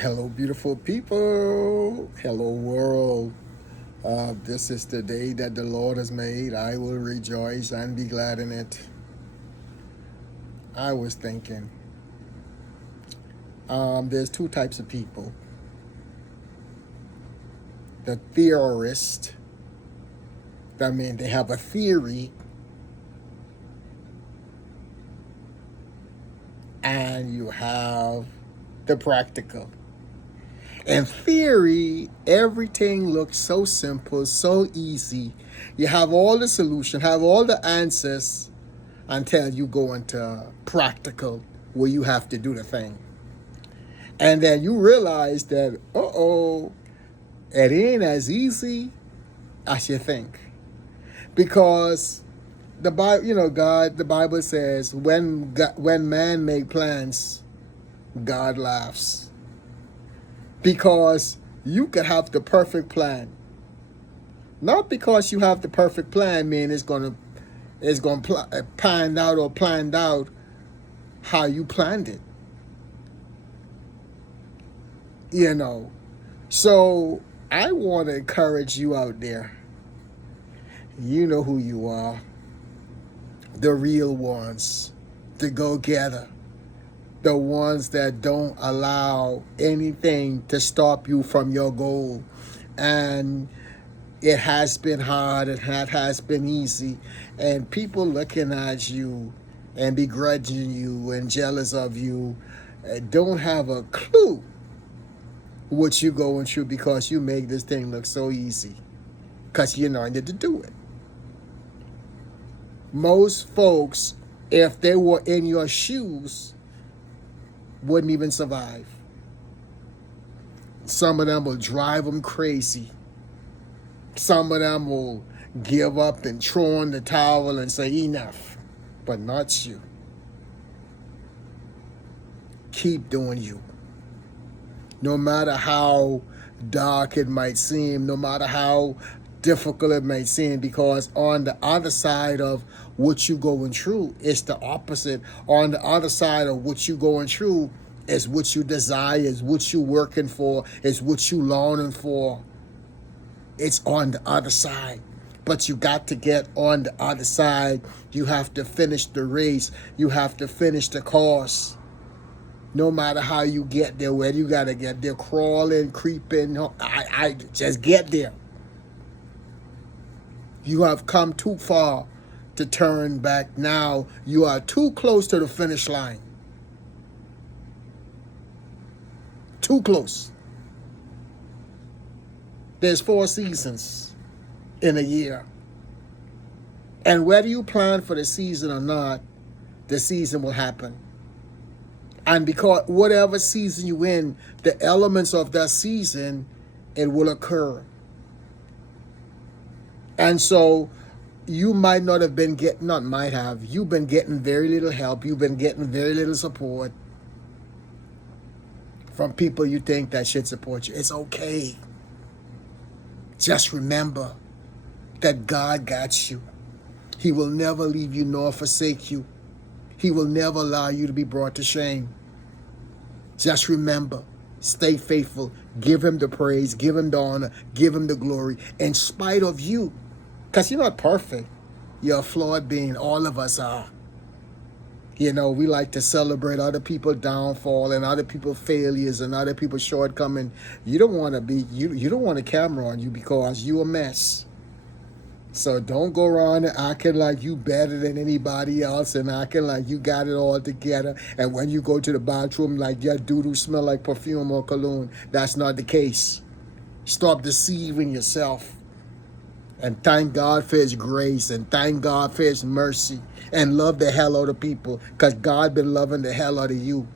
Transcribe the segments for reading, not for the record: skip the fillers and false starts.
Hello, beautiful people. Hello, world. This is the day that the Lord has made. I will rejoice and be glad in it. I was thinking, there's two types of people: the theorist, that means they have a theory, and you have the practical. In theory, everything looks so simple, so easy. You have all the solution, have all the answers until you go into practical where you have to do the thing. And then you realize that, it ain't as easy as you think. Because the Bible, the Bible says when man make plans, God laughs. Because you could have the perfect plan. Not because you have the perfect plan, mean it's gonna planned out how you planned it. So I want to encourage you out there. You know who you are. The real ones. The go-getter. The ones that don't allow anything to stop you from your goal. And it has been hard and it has been easy. And people looking at you and begrudging you and jealous of you don't have a clue what you're going through because you make this thing look so easy. Because you learned to do it. Most folks, if they were in your shoes, wouldn't even survive. Some of them will drive them crazy. Some of them will give up and throw in the towel and say enough. But not you. Keep doing you. No matter how dark it might seem, no matter how difficult it may seem, because on the other side of what you're going through, it's the opposite. On the other side of what you're going through is what you desire, is what you're working for, is what you're longing for. It's on the other side. But you got to get on the other side. You have to finish the race. You have to finish the course. No matter how you get there, where you got to get there, crawling, creeping, I just get there. You have come too far to turn back now. You are too close to the finish line. Too close. There's 4 seasons in a year. And whether you plan for the season or not, the season will happen. And because whatever season you in, the elements of that season, it will occur. And so you might not have been getting, not might have, you've been getting very little help. You've been getting very little support from people you think that should support you. It's okay. Just remember that God got you. He will never leave you nor forsake you. He will never allow you to be brought to shame. Just remember, stay faithful, give him the praise, give him the honor, give him the glory, in spite of you. Because you're not perfect. You're a flawed being. All of us are. We like to celebrate other people's downfall and other people's failures and other people's shortcomings. You don't want to be, you don't want a camera on you because you're a mess. So don't go around acting like you better than anybody else and acting like you got it all together. And when you go to the bathroom, like your doo-doo smell like perfume or cologne. That's not the case. Stop deceiving yourself. And thank God for his grace and thank God for his mercy. And love the hell out of people because God been loving the hell out of you.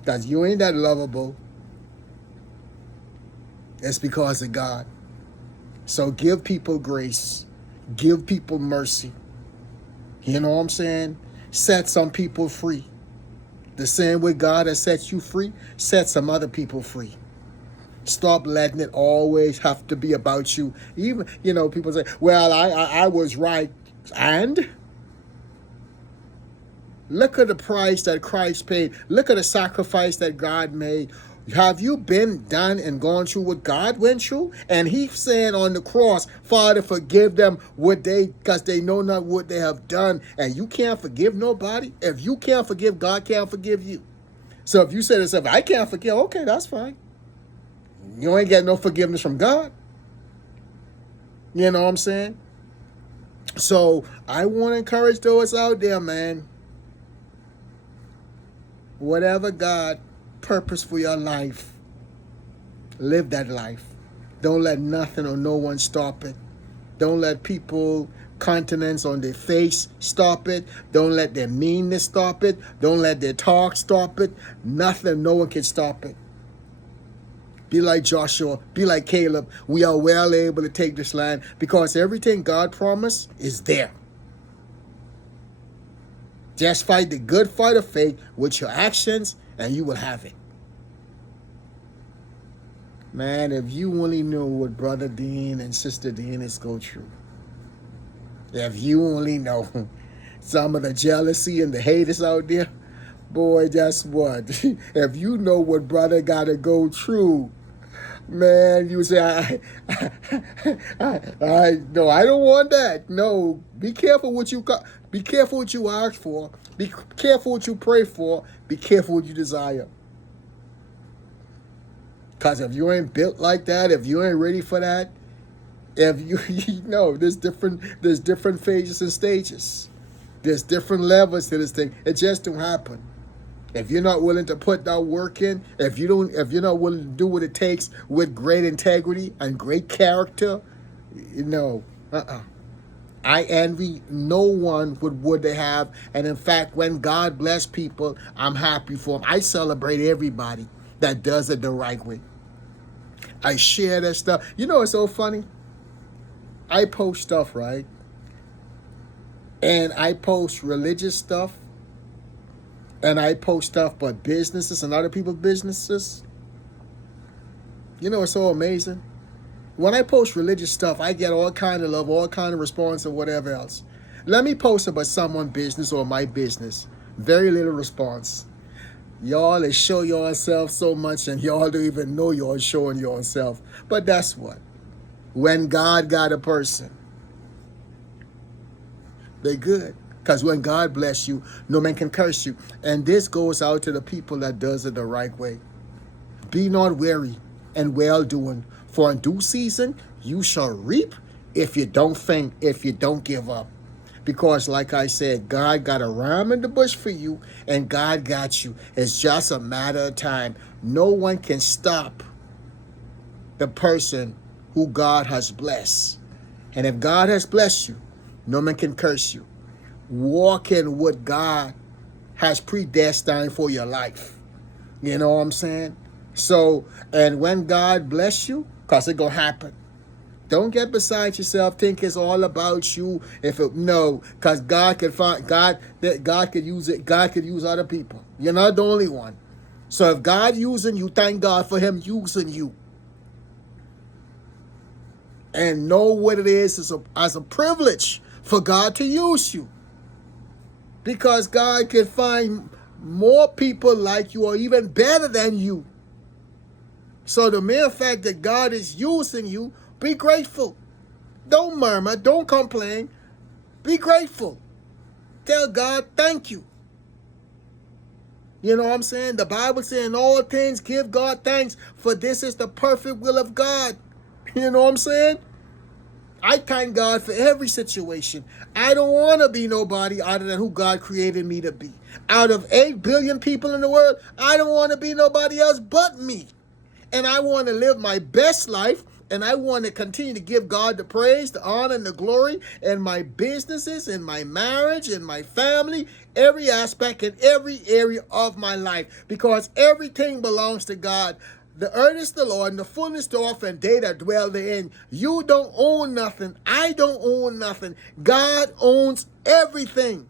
Because you ain't that lovable. It's because of God. So give people grace. Give people mercy. You know what I'm saying? Set some people free. The same way God has set you free, set some other people free. Stop letting it always have to be about you. Even, people say, well, I was right. And? Look at the price that Christ paid. Look at the sacrifice that God made. Have you been done and gone through what God went through? And he's saying on the cross, Father, forgive them because they know not what they have done. And you can't forgive nobody. If you can't forgive, God can't forgive you. So if you say to yourself, I can't forgive, okay, that's fine. You ain't getting no forgiveness from God. You know what I'm saying? So I want to encourage those out there, man. Whatever God purpose for your life, live that life. Don't let nothing or no one stop it. Don't let people continents on their face stop it. Don't let their meanness stop it. Don't let their talk stop it. Nothing, no one can stop it. Be like Joshua, be like Caleb. We are well able to take this land because everything God promised is there. Just fight the good fight of faith with your actions and you will have it. Man, if you only knew what Brother Dean and Sister Dean is go through. If you only know some of the jealousy and the haters out there. Boy, guess what? If you know what brother got to go through, man, you say, no, I don't want that. No, be careful what you got. Be careful what you ask for. Be careful what you pray for. Be careful what you desire. Because if you ain't built like that, if you ain't ready for that, if you know, there's different phases and stages. There's different levels to this thing. It just don't happen. If you're not willing to put that work in, if you're not willing to do what it takes with great integrity and great character, I envy no one with what they have. And in fact, when God bless people, I'm happy for them. I celebrate everybody that does it the right way. I share that stuff. You know, it's so funny. I post stuff, right? And I post religious stuff. And I post stuff about businesses and other people's businesses. You know, it's so amazing. When I post religious stuff, I get all kind of love, all kind of response, and whatever else. Let me post about someone's business or my business. Very little response. Y'all is show yourself so much, and y'all don't even know y'all showing yourself. But that's what. When God got a person, they good. Because when God bless you, no man can curse you. And this goes out to the people that does it the right way. Be not weary and well doing, for in due season you shall reap if you don't faint, if you don't give up. Because like I said, God got a ram in the bush for you, and God got you. It's just a matter of time. No one can stop the person who God has blessed. And if God has blessed you, no man can curse you. Walk in what God has predestined for your life. You know what I'm saying? So, and when God bless you, because it's going to happen. Don't get beside yourself, think it's all about you. No, because God could use it. God could use other people. You're not the only one. So if God using you, thank God for him using you. And know what it is as a privilege for God to use you. Because God can find more people like you or even better than you. So the mere fact that God is using you, be grateful. Don't murmur. Don't complain. Be grateful. Tell God thank you. You know what I'm saying? The Bible says in all things give God thanks, for this is the perfect will of God. You know what I'm saying? I thank God for every situation. I don't want to be nobody other than who God created me to be. Out of 8 billion people in the world, I don't want to be nobody else but me. And I want to live my best life, and I want to continue to give God the praise, the honor, and the glory in my businesses, in my marriage, in my family, every aspect in every area of my life, because everything belongs to God. The earth is the Lord, and the fullness thereof, and they that dwell therein. You don't own nothing. I don't own nothing. God owns everything,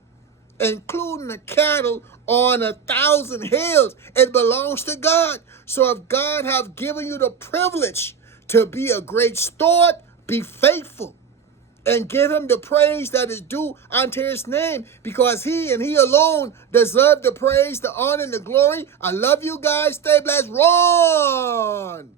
including the cattle on 1,000 hills. It belongs to God. So if God have given you the privilege to be a great steward, be faithful. and give him the praise that is due unto his name, because he and he alone deserve the praise, the honor, and the glory. I love you guys. Stay blessed. Run!